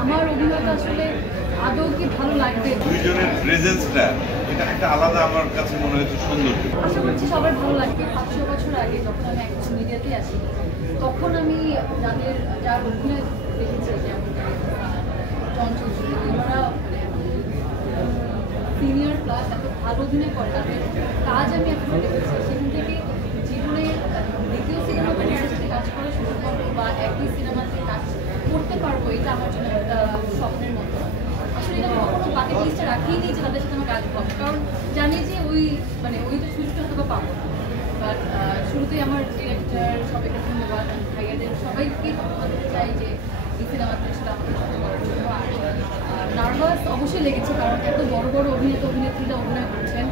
আমার অভিনয়টা আসলে আদৌ কি ভালো লাগবে। দুইজনের প্রেজেন্সটা এটা একটা আলাদা আমার কাছে মনে হয়েছে সুন্দর। আশা করছি সবার ভালো লাগবে। 500 বছর আগে যখন আমি একজন মিডিয়াতে আসি তখন আমি যার অভিনয় দেখেছি, যেমন চঞ্চল ওনারা সিনিয়র প্লাস এত ভালো অভিনয় করে, তাদের কাজ আমি এখন দেখেছি। সেখান থেকে জীবনের দ্বিতীয় সিনেমাতে সাথে কাজ করা শুরু করবো বা একই সিনেমাতে কাজ করতে পারবো, এটা আমার জন্য একটা স্বপ্নের মতো। আসলে এটা কখনো বাকি লিস্টে রাখিয়ে নিই যে তাদের সাথে আমার কাজ করবো, কারণ জানি যে ওই তো সুযোগটা হয়তো পাবো না। বাট শুরুতেই আমার ডিরেক্টর সবাইকে ধন্যবাদ, ভাইয়াদের সবাইকে ধন্যবাদ দিতে চাই যে এই সিনেমাতে সেটা আমাকে যত্ন করার জন্য। আর নার্ভাস অবশ্যই লেগেছে, কারণ এত বড় বড় অভিনেত্রীরা অভিনয় করছেন।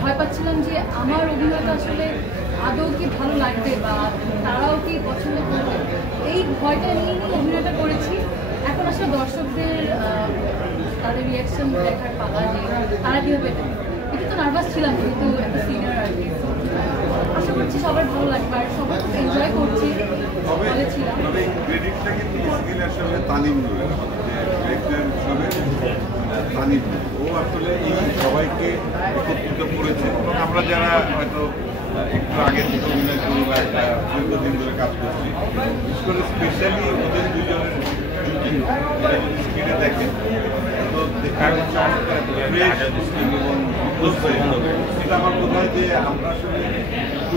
ভয় পাচ্ছিলাম যে আমার অভিনয়টা আসলে আদৌ কি ভালো লাগবে বা তারাও কি পছন্দ করবে, এই ভয়টা নিয়ে অভিনয়টা করেছি। এখন আসলে দর্শকদের তাদের রিয়াকশন দেখার পালা যে তারা কীভাবে এটা তো নার্ভাস ছিলাম, কিন্তু একটা সিনিয়র আর্টিস্ট। আশা করছি সবার ভালো লাগবে আর সবাই এনজয় করছি বলেছিলাম। ক্রেডিটটা কিন্তু আসলে তানিম নূরের, তানিম ও আসলে এই সবাইকে একত্রিত করেছে। এবং আমরা যারা হয়তো একটু আগে থেকে অভিনয় করি বা একটা দীর্ঘদিন ধরে কাজ করছি, বিশেষ করে স্পেশালি ওদের দুজনের জুটি স্ক্রিনে দেখেন তো দেখার ফ্রেশ এবং সেটা আমার বোধ হয় যে আমরা আসলে একটু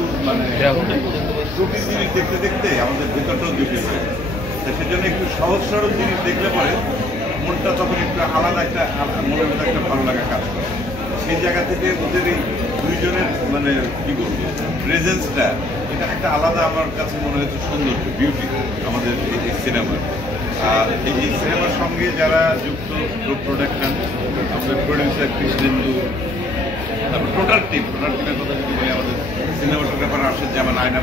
জটিল জিনিস দেখতে দেখতে আমাদের ভেতরটাও জটিল হয়ে যায়। সেজন্য একটু সহজ সরল জিনিস দেখলে পরে মনটা তখন একটু আলাদা একটা মনের মধ্যে একটা ভালো লাগা কাজ করে। সেই জায়গা থেকে ওদের এই দুইজনের কি বলবো প্রেজেন্সটা এটা একটা আলাদা আমার কাছে মনে হয়েছে সৌন্দর্য, বিউটি আমাদের এই সিনেমার। আর এই সিনেমার সঙ্গে যারা যুক্ত প্রোডাকশন, আমাদের প্রডিউসার কৃষ্ণেন্দু, তারপর টোটাল টিমের কথা যদি বলি, আমাদের সিনেমাটোগ্রাফার আরশাদ জামান, আয়না